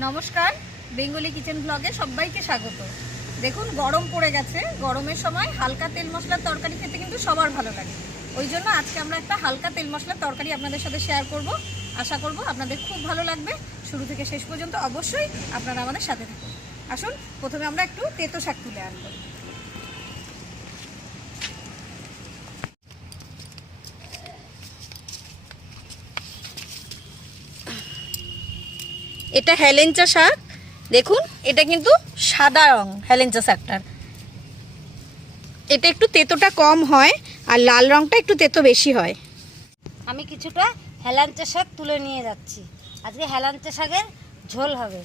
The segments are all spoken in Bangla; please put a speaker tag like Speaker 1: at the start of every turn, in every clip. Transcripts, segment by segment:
Speaker 1: নমস্কার, বেঙ্গলি কিচেন ব্লগে সবাইকে স্বাগত। দেখুন, গরম পড়ে গেছে। গরমের সময় হালকা তেল মশলার তরকারি খেতে কিন্তু সবার ভালো লাগে। ওই জন্য আজকে আমরা একটা হালকা তেল মশলার তরকারি আপনাদের সাথে শেয়ার করব। আশা করব আপনাদের খুব ভালো লাগবে। শুরু থেকে শেষ পর্যন্ত অবশ্যই আপনারা আমাদের সাথে থাকুন। আসুন, প্রথমে আমরা একটু তেতো শাক তুলে আনব। এটা হেলেঞ্চা শাক। দেখুন এটা কিন্তু সাদা রং হেলেঞ্চা শাকটার। এটা একটু তেতোটা কম হয় আর লাল রংটা একটু তেতো বেশি হয়।
Speaker 2: আমি কিছুটা হেলাঞ্চা শাক তুলে নিয়ে যাচ্ছি। আজকে হেলাঞ্চা শাকের ঝোল হবে।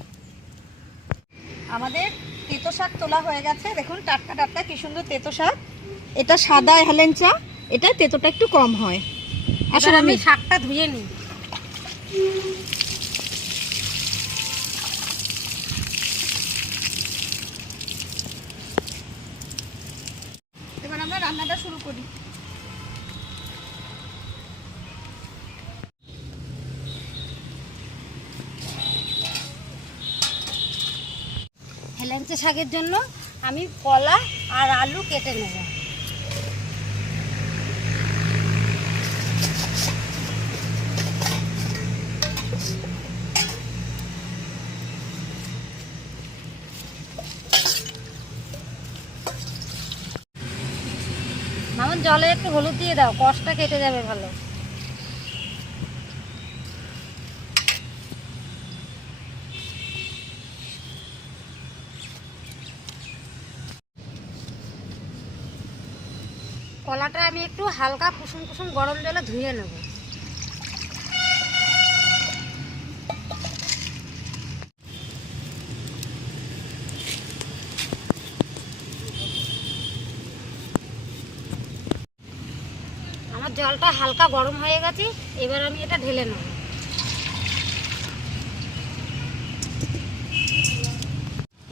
Speaker 1: আমাদের তেতো শাক তোলা হয়ে গেছে। দেখুন টাটকা টাটকা কি সুন্দর তেতো শাক। এটা সাদা হেলেঞ্চা এটা তেতোটা একটু কম হয়। আসলে
Speaker 2: আমি
Speaker 1: আমি
Speaker 2: শাকটা ধুয়ে নিই
Speaker 1: এবার আমরা রান্নাটা শুরু করি।
Speaker 2: হেলাঞ্চা শাকের জন্য আমি কলা আর আলু কেটে নেব। জলে একটু হলুদ দিয়ে দাও, কষটা কেটে যাবে ভালো। কলাটা আমি একটু হালকা কুসুম কুসুম গরম জলে ধুয়ে নেব আমার জলটা হালকা গরম হয়ে গেছে, এবার আমি এটা ঢেলে নেব।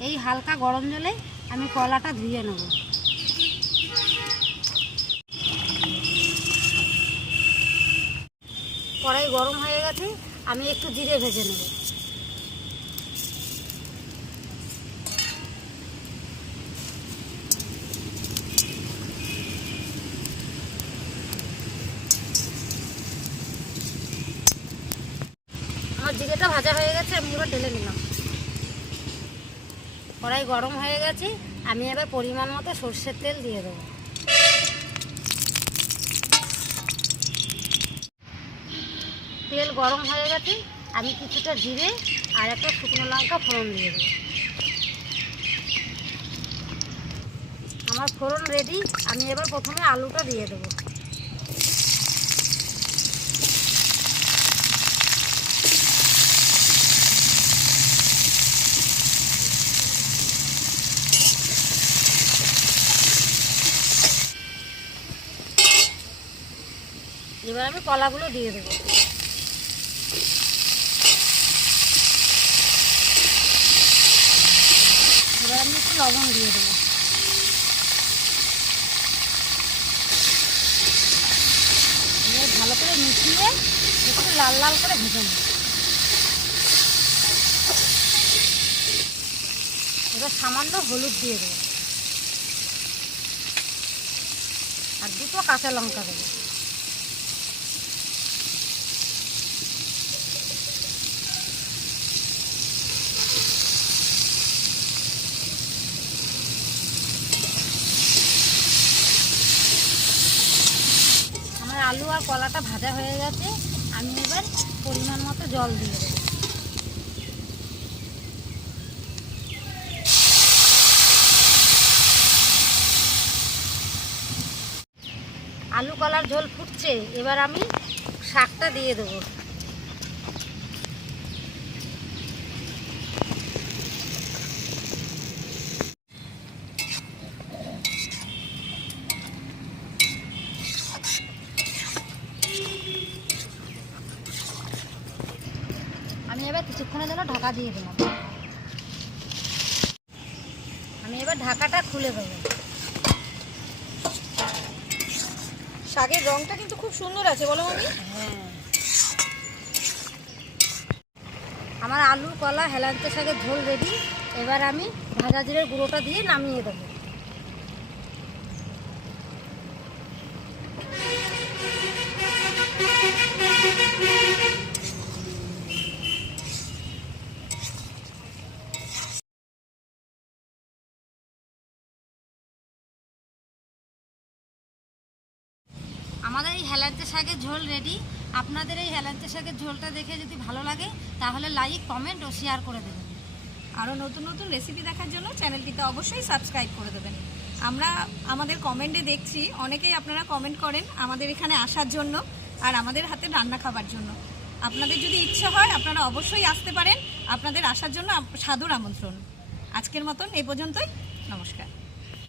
Speaker 2: এই হালকা গরম জলে আমি কলাটা ধুয়ে নেব। কড়াই গরম হয়ে গেছে, আমি একটু জিরে ভেজে নেব আমার জিরেটা ভাজা হয়ে গেছে, আমি এবার ঢেলে নিলাম। কড়াই গরম হয়ে গেছে, আমি এবার পরিমাণ মতো সর্ষের তেল দিয়ে দেবো। তেল গরম হয়ে গেছে, আমি কিছুটা জিরে আর একটা শুকনো লঙ্কা ফোড়ন দিয়ে দেবো। আমার ফোড়ন রেডি আমি এবার প্রথমে আলুটা দিয়ে দেবো। এবার আমি কলাগুলো দিয়ে দেবো। এবার আমি একটু লবণ দিয়ে দেবো। ভালো করে মিশিয়ে একটু লাল লাল করে ভেজে নেব। এবার সামান্য হলুদ দিয়ে দেবো। আর দুটো কাঁচা লঙ্কা দেবো আমার আলু আর কলাটা ভাজা হয়ে গেছে, আমি এবার পরিমাণ মতো জল দিয়ে দেবো। আলু কলার ঝোল ফুটছে, এবার আমি শাকটা দিয়ে দেবো আমি এবার কিছুক্ষণের ঢাকা দিয়ে দিলাম। আমি এবার ঢাকাটা খুলে দেব।
Speaker 1: শাকের রংটা কিন্তু খুব সুন্দর আছে, বলো আমি
Speaker 2: হ্যাঁ। আমার আলু কলা হেলান্তে শাকের ঝোল রেডি এবার আমি ভাজা জিরের গুঁড়োটা দিয়ে নামিয়ে দেবো। আমাদের এই হেলাঞ্চা শাকের ঝোল রেডি আপনাদের এই হেলাঞ্চা শাকের ঝোলটা দেখে যদি ভালো লাগে, তাহলে লাইক কমেন্ট ও শেয়ার করে দেবেন।
Speaker 1: আরও নতুন নতুন রেসিপি দেখার জন্য চ্যানেলটিতে অবশ্যই সাবস্ক্রাইব করে দেবেন। আমরা আমাদের কমেন্টে দেখছি, অনেকেই আপনারা কমেন্ট করেন আমাদের এখানে আসার জন্য আর আমাদের হাতে রান্না খাবার জন্য। আপনাদের যদি ইচ্ছা হয়, আপনারা অবশ্যই আসতে পারেন। আপনাদের আসার জন্য সাদর আমন্ত্রণ। আজকের মতন এই পর্যন্তই। নমস্কার।